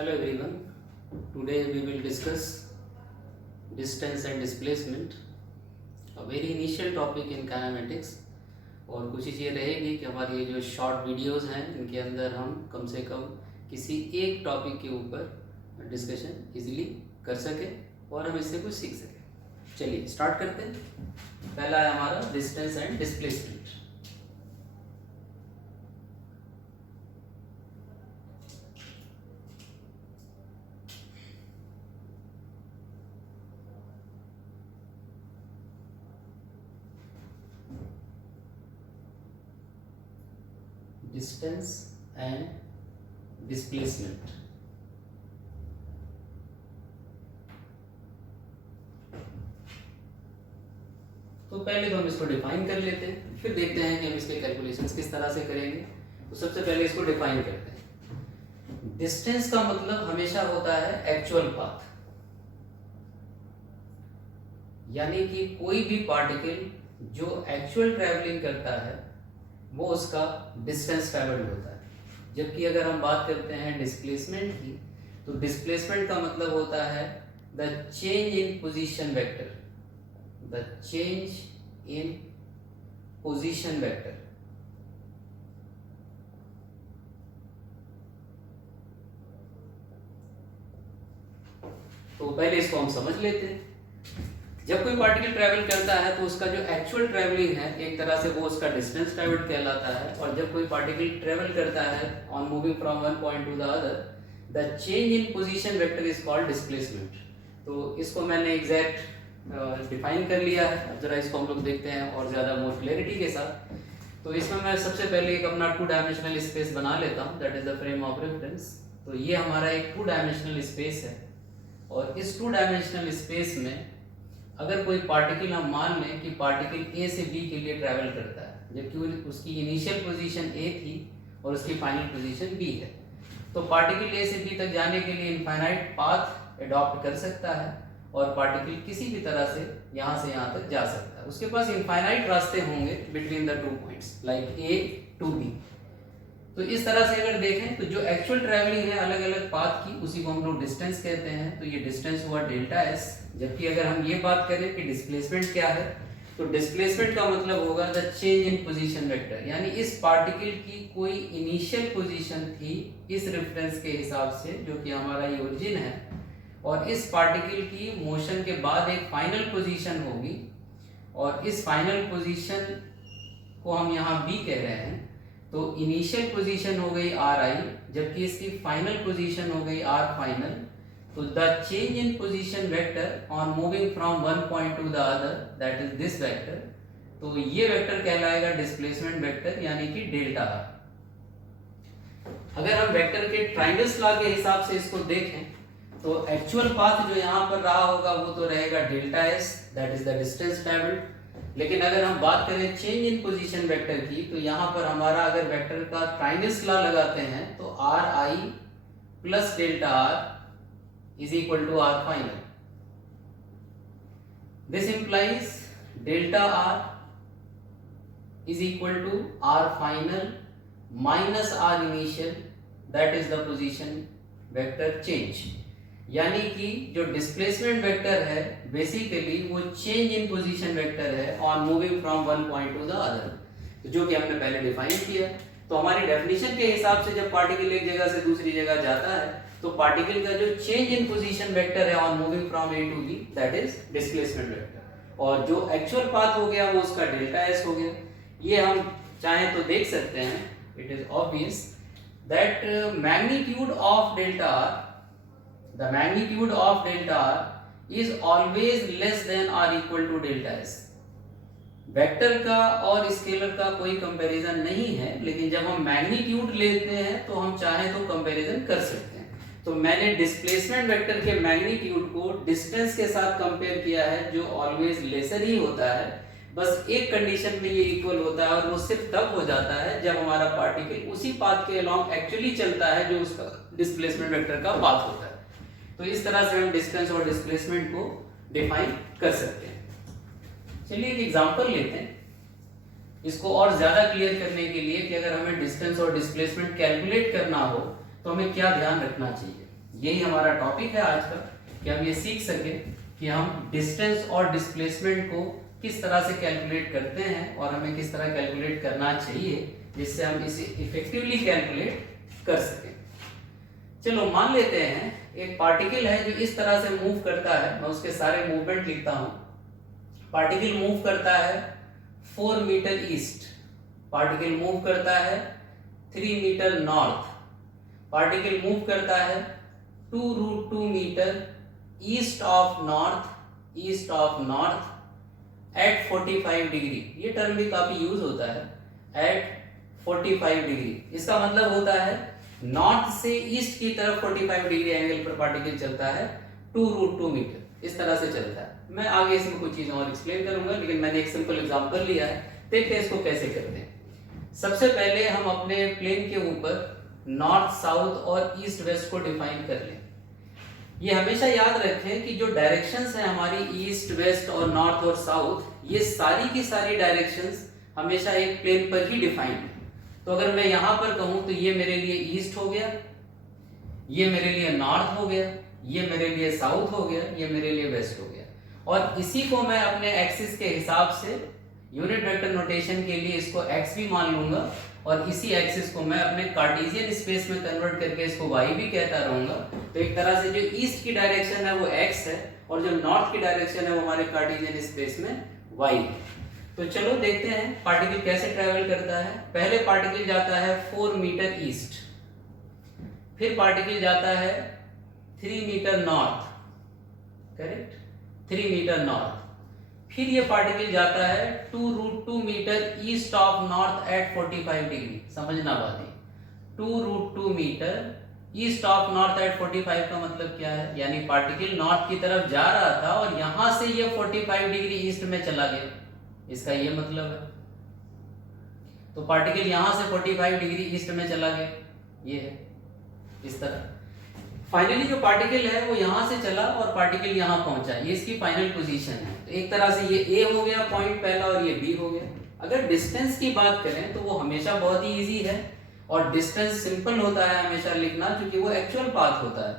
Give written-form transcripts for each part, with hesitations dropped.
Hello everyone. Today we will discuss distance and displacement, a very initial topic in kinematics. और कोशिश ये रहेगी कि हमारी ये जो शॉर्ट वीडियोस हैं इनके अंदर हम कम से कम किसी एक टॉपिक के ऊपर डिस्कशन इजीली कर सकें और हम इससे कुछ सीख सकें। चलिए स्टार्ट करते हैं। पहला है हमारा distance and displacement. Distance and displacement. तो पहले तो हम इसको डिफाइन कर लेते हैं, फिर देखते हैं कि हम इसके कैलकुलेशंस किस तरह से करेंगे। तो सबसे पहले इसको डिफाइन करते हैं। डिस्टेंस का मतलब हमेशा होता है एक्चुअल पाथ, यानी कि कोई भी पार्टिकल जो एक्चुअल ट्रैवलिंग करता है वो उसका डिस्टेंस ट्रैवल्ड होता है। जबकि अगर हम बात करते हैं डिस्प्लेसमेंट की, तो डिस्प्लेसमेंट का मतलब होता है the change in position vector, the change in position vector. तो पहले इसको हम समझ लेते हैं। जब कोई पार्टिकल ट्रैवल करता है तो उसका जो एक्चुअल ट्रैवलिंग है एक तरह से वो उसका डिस्टेंस ट्रैवल्ड कहलाता है। और जब कोई पार्टिकल ट्रैवल करता है on moving from one point to the other, the change in position vector is called displacement. तो इसको मैंने एग्जैक्ट डिफाइन कर लिया है। अब जरा इसको हम लोग देखते हैं और ज़्यादा मोर क्लैरिटी के साथ। तो इसमें मैं सबसे पहले एक अपना 2 डायमेंशनल स्पेस बना लेता हूँ, that is the frame of reference. तो ये हमारा एक 2 डायमेंशनल स्पेस है और इस 2 डायमेंशनल स्पेस में अगर कोई पार्टिकल हम मान लें कि पार्टिकल ए से बी के लिए ट्रैवल करता है, जबकि उसकी इनिशियल पोजीशन ए थी और उसकी फाइनल पोजीशन बी है, तो पार्टिकल ए से बी तक जाने के लिए इनफाइनाइट पाथ अडॉप्ट कर सकता है और पार्टिकल किसी भी तरह से यहाँ से यहाँ तक जा सकता है। उसके पास इनफाइनाइट रास्ते होंगे between the 2 points like A to B. तो इस तरह से अगर देखें तो जो एक्चुअल ट्रैवलिंग है अलग अलग पाथ की, उसी को हम लोग डिस्टेंस कहते हैं। तो ये डिस्टेंस हुआ डेल्टा एस। जबकि अगर हम ये बात करें कि डिस्प्लेसमेंट क्या है, तो डिस्प्लेसमेंट का मतलब होगा the change in position vector, यानी इस पार्टिकल की कोई इनिशियल पोजीशन थी इस रेफरेंस के हिसाब से जो कि हमारा ये ओरिजिन है, और इस पार्टिकल की मोशन के बाद एक फाइनल पोजीशन होगी और इस फाइनल पोजीशन को हम यहाँ बी कह रहे हैं। तो इनिशियल पोजीशन हो गई आर आई, जबकि इसकी फाइनल पोजीशन हो गई आर फाइनल। तो the change in position vector on moving from one point to the other, that is this vector. तो ये वेक्टर कहलाएगा डिस्प्लेसमेंट वेक्टर, यानी कि डेल्टा आर। अगर हम वेक्टर के ट्राइंगल्स लॉ के हिसाब से इसको देखें तो एक्चुअल पाथ जो यहाँ पर रहा होगा वो तो रहेगा delta S, that is the distance travelled. लेकिन अगर हम बात करें चेंज इन पोजीशन वेक्टर की, तो यहाँ पर हमारा अगर वेक्टर का ट्राइंगल्स लॉ लगाते हैं तो R I plus delta R is equal to R final. This implies delta R is equal to R final minus R initial, that is the position vector change. यानी कि जो displacement vector है basically वो change in position vector है on moving from one point to the other, तो जो कि हमने पहले डिफाइन किया। तो हमारी डेफिनेशन के हिसाब से जब पार्टिकल एक जगह से दूसरी जगह जाता है तो पार्टिकल का जो चेंज इन पोजीशन वेक्टर है on moving from A to B, that is displacement vector. और जो एक्चुअल पाथ हो गया वो उसका डेल्टा एस हो गया। ये हम चाहें तो देख सकते हैं, it is obvious that magnitude of delta R, the magnitude of delta r is always less than or equal to delta s। Vector का और स्केलर का कोई कंपैरिजन नहीं है, लेकिन जब हम मैग्नीट्यूड लेते हैं तो हम चाहें तो कंपैरिजन कर सकते हैं। तो मैंने डिस्प्लेसमेंट वेक्टर के मैग्नीट्यूड को डिस्टेंस के साथ कंपेयर किया है जो ऑलवेज लेसर ही होता है। बस एक कंडीशन में ये इक्वल होता है और वो सिर्फ तब हो जाता है जब हमारा पार्टिकल उसी पाथ के अलोंग एक्चुअली चलता है जो उसका डिस्प्लेसमेंट वेक्टर का पाथ होता है। तो इस तरह से हम डिस्टेंस और डिस्प्लेसमेंट को डिफाइन कर सकते हैं। चलिए एक एग्जांपल लेते हैं इसको और ज्यादा क्लियर करने के लिए कि अगर हमें डिस्टेंस और डिस्प्लेसमेंट कैलकुलेट करना हो तो हमें क्या ध्यान रखना चाहिए। यही हमारा टॉपिक है आज का, कि हम ये सीख सके कि हम डिस्टेंस और डिस्प्लेसमेंट को किस तरह से कैलकुलेट करते हैं और हमें किस तरह कैलकुलेट करना चाहिए जिससे हम इसे इफेक्टिवली कैलकुलेट कर सकें। चलो मान लेते हैं एक पार्टिकल है जो इस तरह से मूव करता है, मैं उसके सारे मूवमेंट लिखता हूं। पार्टिकल मूव करता है 4 मीटर ईस्ट, पार्टिकल मूव करता है 3 मीटर नॉर्थ, पार्टिकल मूव करता है 2√2 meter east of north at 45 degree. ये टर्म भी काफी यूज होता है, एट 45 डिग्री। इसका मतलब होता है नॉर्थ से ईस्ट की तरफ 45 डिग्री एंगल पर पार्टिकल चलता है 2√2 मीटर, इस तरह से चलता है। मैं आगे इसमें कुछ चीजें और एक्सप्लेन करूंगा, लेकिन मैंने एक सिंपल एग्जांपल लिया है, देखते हैं इसको कैसे करते हैं। सबसे पहले हम अपने प्लेन के ऊपर नॉर्थ साउथ और ईस्ट वेस्ट को डिफाइन कर लें। ये हमेशा याद रखें कि जो डायरेक्शंस हैं हमारी ईस्ट वेस्ट और नॉर्थ और साउथ, ये सारी की सारी डायरेक्शंस हमेशा एक प्लेन पर ही डिफाइंड है। तो अगर मैं यहां पर कहूं तो ये मेरे लिए ईस्ट हो गया, ये मेरे लिए नॉर्थ हो गया, ये मेरे लिए साउथ हो गया, ये मेरे लिए वेस्ट हो गया। और इसी को मैं अपने एक्सिस के हिसाब से यूनिट वेक्टर नोटेशन के लिए इसको एक्स भी मान लूंगा, और इसी एक्सिस को मैं अपने कार्टेशियन स्पेस में कन्वर्ट करके इसको वाई भी कहता रहूंगा। तो एक तरह से जो ईस्ट की डायरेक्शन है वो एक्स है, और जो नॉर्थ की डायरेक्शन है वो हमारे कार्टेशियन स्पेस में वाई है। तो चलो देखते हैं पार्टिकल कैसे ट्रेवल करता है। पहले पार्टिकल जाता है 4 मीटर ईस्ट, फिर पार्टिकल जाता है 3 meter north, correct, 3 meter north, फिर ये पार्टिकल जाता है 2√2 meter east of north at 45 degree. समझना बात है, 2√2 meter east of north at 45 का मतलब क्या है, यानी पार्टिकल नॉर्थ की तरफ जा रहा था और यहां से ये 45 डिग्री ईस्ट में चला गया, इसका ये मतलब है। तो पार्टिकल यहां से 45 डिग्री ईस्ट में चला गया, ये है इस तरह। फाइनली जो पार्टिकल है वो यहां से चला और पार्टिकल यहां पहुंचा, ये इसकी फाइनल पोजीशन है। तो एक तरह से ये ए हो गया पॉइंट पहला, और ये बी हो गया। अगर डिस्टेंस की बात करें तो वो हमेशा बहुत ही इजी है, और डिस्टेंस सिंपल होता है हमेशा लिखना, क्योंकि वो एक्चुअल पाथ होता है।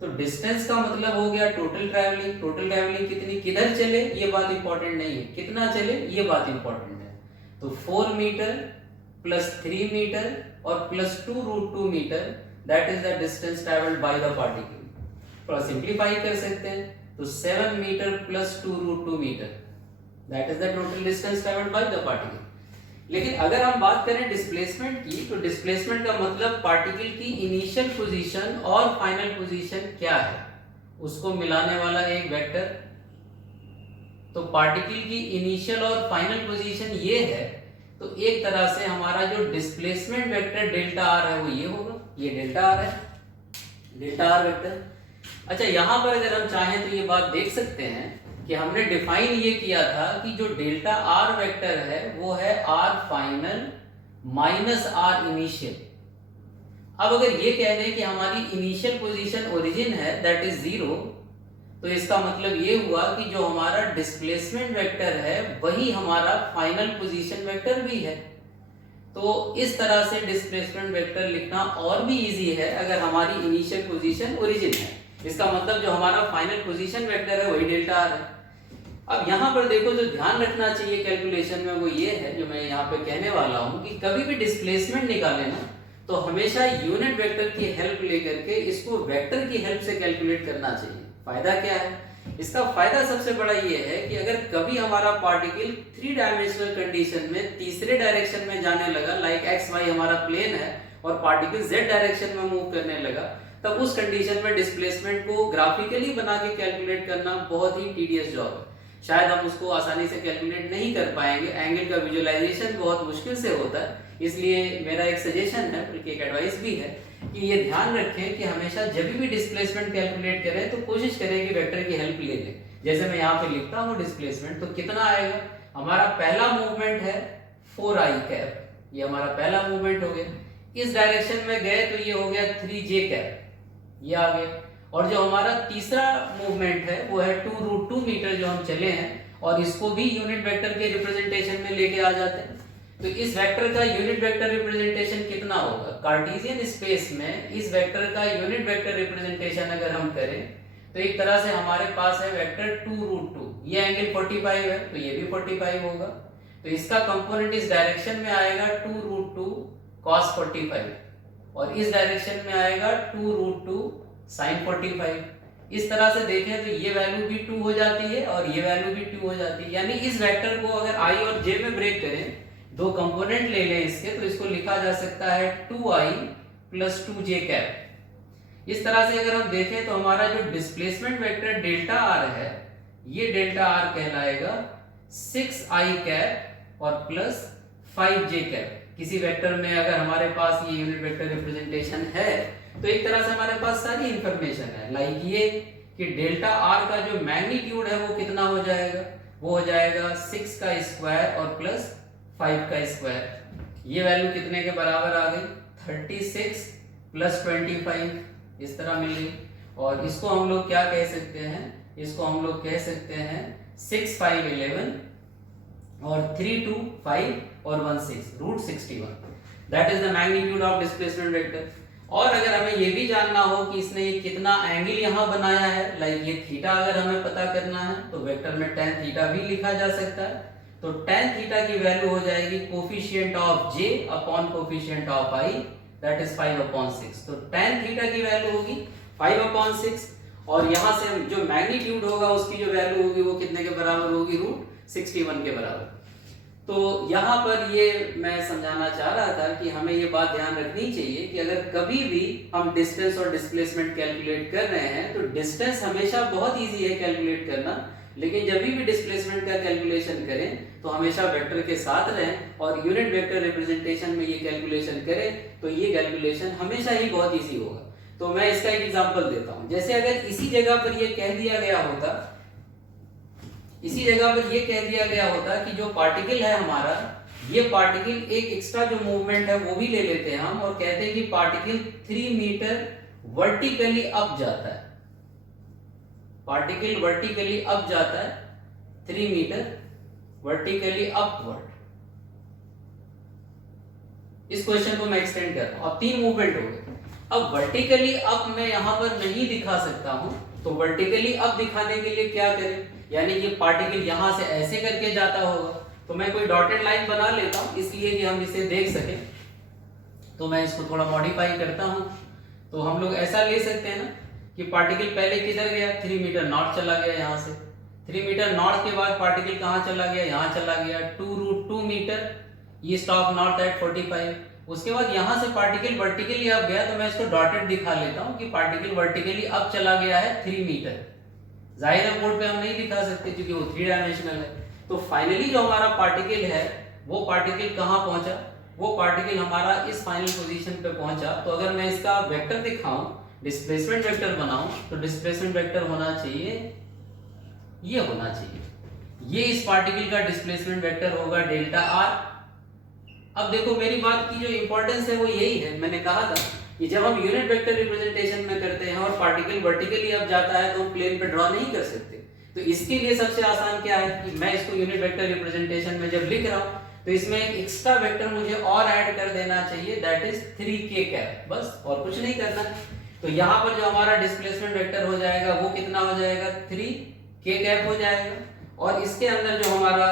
तो डिस्टेंस का मतलब हो गया टोटल ट्रैवलिंग। टोटल ट्रैवलिंग कितनी, किधर चले ये बात इंपॉर्टेंट नहीं है, कितना चले ये बात इंपॉर्टेंट है। तो 4 मीटर प्लस 3 मीटर और plus 2√2 meter, that is the distance travelled by the particle. थोड़ा सिंप्लीफाई कर सकते हैं, तो 7 meter plus 2√2 meter, that is the total distance travelled by the particle. लेकिन अगर हम बात करें डिस्प्लेसमेंट की, तो डिस्प्लेसमेंट का मतलब पार्टिकल की इनिशियल पोजीशन और फाइनल पोजीशन क्या है उसको मिलाने वाला एक वेक्टर। तो पार्टिकल की इनिशियल और फाइनल पोजीशन ये है, तो एक तरह से हमारा जो डिस्प्लेसमेंट वेक्टर डेल्टा आर है वो ये होगा, ये डेल्टा आर है, डेल्टा आर वेक्टर। अच्छा, यहां पर अगर हम चाहें तो ये बात देख सकते हैं कि हमने डिफाइन ये किया था कि जो डेल्टा आर वेक्टर है वो है R final minus R initial. अब अगर ये कह दें कि हमारी इनिशियल पोजीशन ओरिजिन है दैट इज 0, तो इसका मतलब ये हुआ कि जो हमारा डिस्प्लेसमेंट वेक्टर है वही हमारा फाइनल पोजीशन वेक्टर भी है। तो इस तरह से डिस्प्लेसमेंट वेक्टर लिखना और भी इजी है अगर हमारी इनिशियल पोजीशन ओरिजिन है। इसका मतलब जो हमारा फाइनल पोजीशन वेक्टर है वही डेल्टा आर है। अब यहाँ पर देखो, जो ध्यान रखना चाहिए कैलकुलेशन में वो ये है, जो मैं यहाँ पे कहने वाला हूँ, कि कभी भी डिस्प्लेसमेंट निकाले ना तो हमेशा यूनिट वेक्टर की हेल्प लेकर के इसको वेक्टर की हेल्प से कैलकुलेट करना चाहिए। फायदा क्या है इसका? फायदा सबसे बड़ा ये है कि अगर कभी हमारा पार्टिकल 3 डायमेंशनल कंडीशन में तीसरे डायरेक्शन में जाने लगा, लाइक एक्स वाई हमारा प्लेन है और पार्टिकल जेड डायरेक्शन में मूव करने लगा, तब उस कंडीशन में डिस्प्लेसमेंट को ग्राफिकली बना के कैलकुलेट करना बहुत ही टीडियस जॉब है। शायद हम उसको आसानी से कैलकुलेट नहीं कर पाएंगे, एंगल का विजुअलाइजेशन बहुत मुश्किल से होता है। इसलिए मेरा एक सजेशन है, बल्कि एक एडवाइस भी है, कि ये ध्यान रखें कि हमेशा जब भी डिस्प्लेसमेंट कैलकुलेट करें तो कोशिश करें कि वेक्टर की हेल्प ले लें। जैसे मैं यहाँ पे लिखता हूँ डिस्प्लेसमेंट, तो कितना आएगा? हमारा पहला मूवमेंट है 4i कैप, ये हमारा पहला मूवमेंट हो गया। इस डायरेक्शन में गए तो ये हो गया 3j कैप, ये आ गया। और जो हमारा तीसरा मूवमेंट है वो है 2√2 मीटर जो हम चले हैं, और इसको भी यूनिट वेक्टर के रिप्रेजेंटेशन में लेके आ जाते हैं। तो इस वेक्टर का यूनिट वेक्टर रिप्रेजेंटेशन कितना होगा? कार्टेशियन स्पेस में इस वेक्टर का यूनिट वेक्टर रिप्रेजेंटेशन अगर हम करें तो एक तरह से हमारे पास है वेक्टर 2√2, ये एंगल 45 है तो ये भी 45 होगा, तो इसका कंपोनेंट इस डायरेक्शन में आएगा 2√2 cos 45 और इस डायरेक्शन में आएगा 2√2 sin 45। इस तरह से देखें तो ये वैल्यू भी 2 हो जाती है और ये वैल्यू भी 2 हो जाती है, यानी इस वेक्टर को अगर i और j में ब्रेक करें, दो कंपोनेंट ले लें इसके, तो इसको लिखा जा सकता है 2i + 2j कैप। इस तरह से अगर हम देखें तो हमारा जो डिस्प्लेसमेंट वेक्टर डेल्टा r है, ये डेल्टा r कहलाएगा 6i कैप और प्लस 5j कैप। किसी वेक्टर में अगर हमारे पास ये यूनिट वेक्टर रिप्रेजेंटेशन है तो एक तरह से हमारे पास सारी इंफॉर्मेशन है, लाइक ये कि डेल्टा r का जो मैग्नीट्यूड है वो कितना हो जाएगा, वो हो जाएगा 6 का स्क्वायर और प्लस 5 का स्क्वायर। ये वैल्यू कितने के बराबर आ गई? 36 + 25 इस तरह मिल गई। और इसको हम लोग क्या कह सकते हैं? इसको हम लोग कह सकते हैं 6 5 11 और 3 2 5 और 1 6 √61। That is the magnitude of displacement vector. और अगर हमें ये भी जानना हो कि इसने ये कितना एंगल यहाँ बनाया है, लाइक ये थीटा अगर हमें पता करना है तो वेक्टर में tan थीटा भी लिखा जा सकता है। तो tan थीटा की वैल्यू हो जाएगी coefficient of j upon coefficient of i, that is 5/6। तो tan थीटा की वैल्यू होगी 5/6 और यहाँ से जो मैग्नीट्यूड होगा उसकी जो वैल्यू होगी वो कितने के बराबर होगी? √61 के बराबर। तो यहाँ पर ये मैं समझाना चाह रहा था कि हमें ये बात ध्यान रखनी चाहिए कि अगर कभी भी हम डिस्टेंस और डिस्प्लेसमेंट कैलकुलेट कर रहे हैं तो डिस्टेंस हमेशा बहुत इजी है कैलकुलेट करना, लेकिन जब भी डिस्प्लेसमेंट का कैलकुलेशन करें तो हमेशा वेक्टर के साथ रहें और यूनिट वेक्टर रिप्रेजेंटेशन में ये कैलकुलेशन करें तो ये कैलकुलेशन हमेशा ही बहुत इजी होगा। तो मैं इसका एक एग्जांपल देता हूं। जैसे अगर इसी जगह पर ये कह दिया गया होता, इसी जगह पर ये कह दिया गया होता कि जो पार्टिकल है हमारा, ये पार्टिकल एक एक्स्ट्रा जो मूवमेंट है वो भी ले लेते हैं हम और कहते हैं कि पार्टिकल 3 मीटर वर्टिकली अप जाता है, पार्टिकल वर्टिकली अप जाता है 3 मीटर वर्टिकली अपवर्ड। इस क्वेश्चन को मैं एक्सटेंड कर रहा हूं। अब 3 मूवमेंट हो गए। अब वर्टिकली अप मैं यहां पर नहीं दिखा सकता हूं, तो वर्टिकली अप दिखाने के लिए क्या करें? यानी कि पार्टिकल यहां से ऐसे करके जाता होगा, तो मैं कोई डॉटेड लाइन बना लेता हूं इसलिए कि हम इसे देख सकें। तो मैं इसको थोड़ा मॉडिफाई करता हूं। तो हम लोग ऐसा ले सकते हैं ना कि पार्टिकल पहले किधर गया? 3 मीटर नॉर्थ चला गया यहां से। 3 मीटर नॉर्थ के बाद पार्टिकल कहां चला गया? यहां चला गया 2√2 meter east of north at 45। उसके बाद यहां से पार्टिकल वर्टिकली अप गया, तो मैं इसको डॉटेड दिखा लेता हूं कि पार्टिकल वर्टिकली अप चला गया है 3 मीटर। जाहिर है बोर्ड पे हम नहीं दिखा सकते क्योंकि वो 3 डायमेंशनल है। तो फाइनली जो हमारा पार्टिकल है वो पार्टिकल कहां पहुंचा? वो पार्टिकल हमारा इस फाइनल पोजीशन पे पहुंचा। तो अगर मैं इसका वेक्टर दिखाऊं, डिस्प्लेसमेंट वेक्टर बनाऊं, तो डिस्प्लेसमेंट वेक्टर होना चाहिए, ये होना चाहिए, ये इस पार्टिकल का डिस्प्लेसमेंट वेक्टर होगा डेल्टा आर। अब देखो मेरी बात की जो इंपॉर्टेंस है वो यही है, मैंने कहा था कि जब हम यूनिट वेक्टर रिप्रेजेंटेशन में करते हैं और पार्टिकल वर्टिकली अब जाता है तो हम प्लेन पे ड्रॉ नहीं कर सकते। तो इसके लिए सबसे आसान क्या है कि मैं इसको यूनिट वेक्टर रिप्रेजेंटेशन में जब लिख रहा हूं तो इसमें एक एक्स्ट्रा वेक्टर मुझे और ऐड कर देना चाहिए, दैट इज 3k कैप, बस और कुछ नहीं करना। तो यहाँ पर जो हमारा डिस्प्लेसमेंट वेक्टर हो जाएगा वो कितना हो जाएगा? 3k कैप हो जाएगा। और इसके अंदर जो हमारा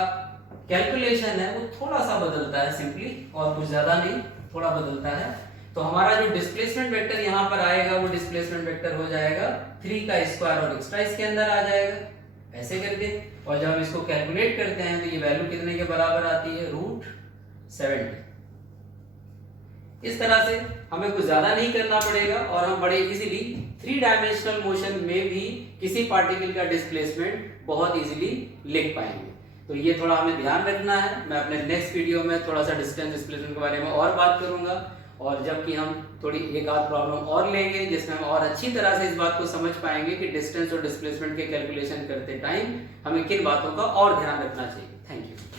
कैलकुलेशन है वो थोड़ा सा बदलता है सिंपली, और कुछ ज्यादा नहीं, थोड़ा बदलता है। तो हमारा जो डिस्प्लेसमेंट वेक्टर यहाँ पर आएगा वो डिस्प्लेसमेंट वेक्टर हो जाएगा 3 का स्क्वायर और एक्स्ट्रा इसके अंदर आ जाएगा ऐसे करके। और जब हम इसको कैलकुलेट करते हैं तो ये वैल्यू कितने के बराबर आती है? √70। इस तरह से हमें कुछ ज्यादा नहीं करना पड़ेगा और हम बड़े इजीली 3 डायमेंशनल मोशन में भी किसी पार्टिकल का डिस्प्लेसमेंट बहुत इजीली लिख पाएंगे। तो ये थोड़ा हमें ध्यान रखना है। मैं अपने नेक्स्ट वीडियो में थोड़ा सा डिस्टेंस डिस्प्लेसमेंट के बारे में और बात करूंगा, और जबकि हम थोड़ी एक आध प्रॉब्लम और लेंगे जिसमें हम और अच्छी तरह से इस बात को समझ पाएंगे कि डिस्टेंस और डिस्प्लेसमेंट के कैलकुलेशन करते टाइम हमें किन बातों का और ध्यान रखना चाहिए। Thank you.